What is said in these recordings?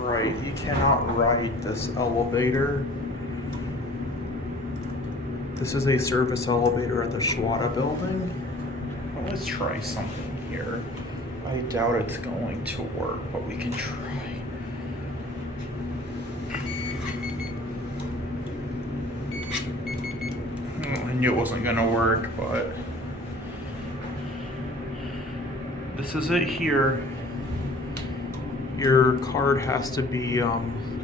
right. You cannot ride this elevator. This is a service elevator at the Schwada building. Well, let's try something here. I doubt it's going to work, but we can try. I knew it wasn't gonna work, but this is it here. Your card has to be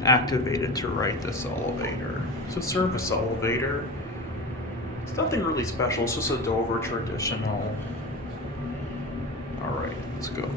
activated to ride this elevator. It's a service elevator. It's nothing really special, it's just a Dover traditional. Alright, let's go.